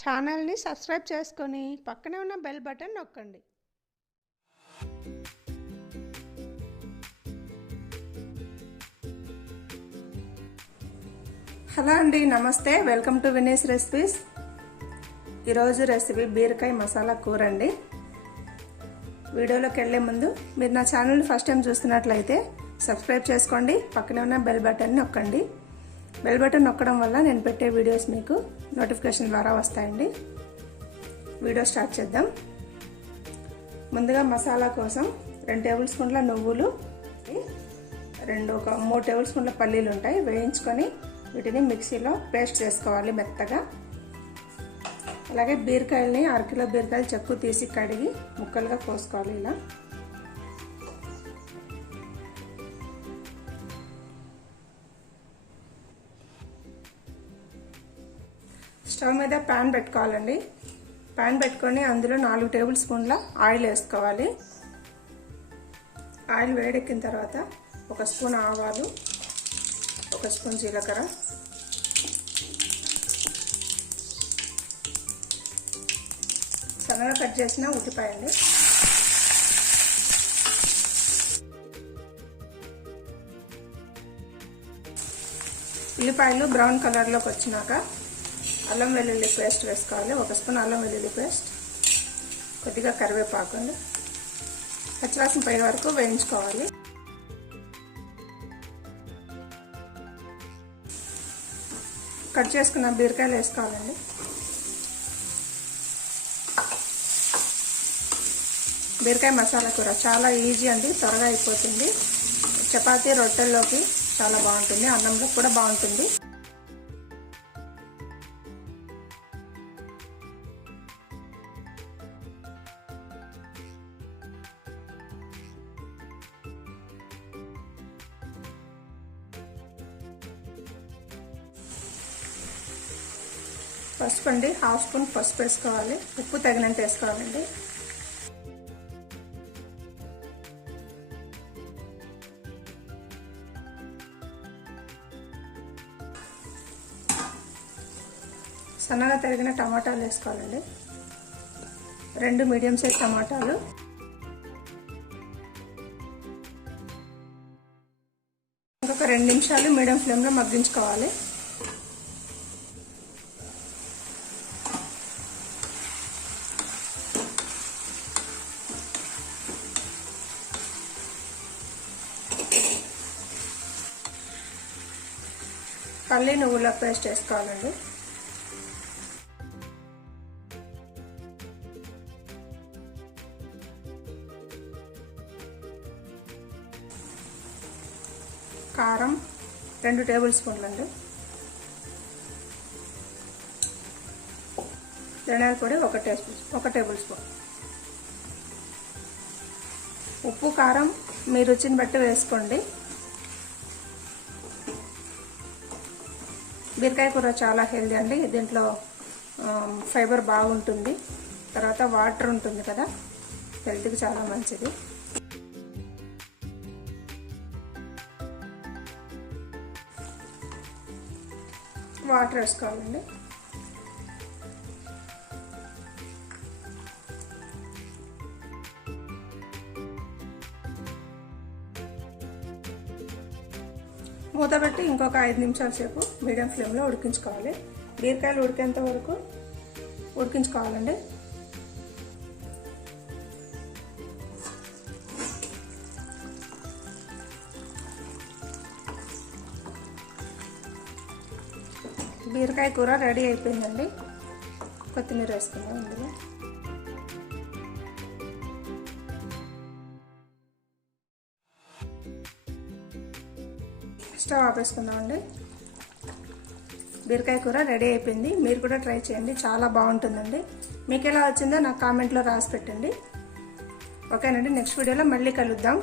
ఛానల్ని సబ్స్క్రైబ్ చేసుకొని పక్కనే ఉన్న బెల్ బటన్ నొక్కండి. హలో అండి, నమస్తే. Welcome to Vini's recipes. ఈరోజు రెసిపీ బీరకాయ మసాలా కూర అండి. వీడియోలోకి వెళ్ళే ముందు మీరు నా ఛానల్ని ఫస్ట్ టైం చూస్తున్నట్లయితే సబ్స్క్రైబ్ చేసుకోండి, పక్కనే ఉన్న బెల్ బటన్ నొక్కండి. బెల్ బటన్ నొక్కడం వల్ల నేను పెట్టే వీడియోస్ మీకు నోటిఫికేషన్ ద్వారా వస్తాయండి. వీడియో స్టార్ట్ చేద్దాం. ముందుగా మసాలా కోసం 2 టేబుల్ స్పూన్ల నువ్వులు, 3 టేబుల్ స్పూన్ల పల్లీలు ఉంటాయి, వేయించుకొని వీటిని మిక్సీలో పేస్ట్ చేసుకోవాలి మెత్తగా. అలాగే బీరకాయలని 1/2 కిలో బీరకాయలు చెక్కు తీసి కడిగి ముక్కలుగా కోసుకోవాలి. ఇలా స్టవ్ మీద ప్యాన్ పెట్టుకోవాలండి. ప్యాన్ పెట్టుకొని అందులో 4 టేబుల్ స్పూన్ల ఆయిల్ వేసుకోవాలి. ఆయిల్ వేడెక్కిన తర్వాత 1 స్పూన్ ఆవాలు, 1 స్పూన్ జీలకర్ర, సన్నగా కట్ చేసిన ఉల్లిపాయ అండి, ఉల్లిపాయలు బ్రౌన్ కలర్లోకి వచ్చినాక అల్లం వెల్లుల్లి పేస్ట్ వేసుకోవాలి. 1 స్పూన్ అల్లం వెల్లుల్లి పేస్ట్, కొద్దిగా కరివేపాకు, పచ్చివాసన పోయే వరకు వేయించుకోవాలి. కట్ చేసుకున్న బీరకాయలు వేసుకోవాలండి. బీరకాయ మసాలా కూర చాలా ఈజీ అండి, త్వరగా అయిపోతుంది. చపాతీ రొట్టెల్లోకి చాలా బాగుంటుంది, అన్నంలో కూడా బాగుంటుంది. పసుపు అండి, 1/2 స్పూన్ పసుపు వేసుకోవాలి. ఉప్పు తగినంత వేసుకోవాలండి. సన్నగా తరిగిన టమాటాలు వేసుకోవాలండి. 2 మీడియం సైజ్ టమాటాలు. ఇంకొక 2 నిమిషాలు మీడియం ఫ్లేమ్లో మగ్గించుకోవాలి. పల్లి నువ్వుల పేస్ట్ వేసుకోవాలండి. కారం 2 టేబుల్ స్పూన్లు అండి. ధనియాల పొడి 1 టేబుల్ స్పూన్. ఉప్పు కారం మీ రుచిని బట్టి వేసుకోండి. బీరకాయ కూర చాలా హెల్దీ అండి, దీంట్లో ఫైబర్ బాగుంటుంది, తర్వాత వాటర్ ఉంటుంది కదా, హెల్త్కి చాలా మంచిది. వాటర్ వేసుకోవాలండి. మూత పెట్టి ఇంకొక 5 నిమిషాల సేపు మీడియం ఫ్లేమ్లో ఉడికించుకోవాలి. బీరకాయలు ఉడికేంత వరకు ఉడికించుకోవాలండి. బీరకాయ కూర రెడీ అయిపోయిందండి. కొత్తిమీర వేసుకుందాం ఇందులో. స్టవ్ ఆపేసుకుందామండి. బీరకాయ కూర రెడీ అయిపోయింది. మీరు కూడా ట్రై చేయండి, చాలా బాగుంటుందండి. మీకు ఎలా వచ్చిందో నాకు కామెంట్లో రాసి పెట్టండి. ఓకేనండి, నెక్స్ట్ వీడియోలో మళ్ళీ కలుద్దాం.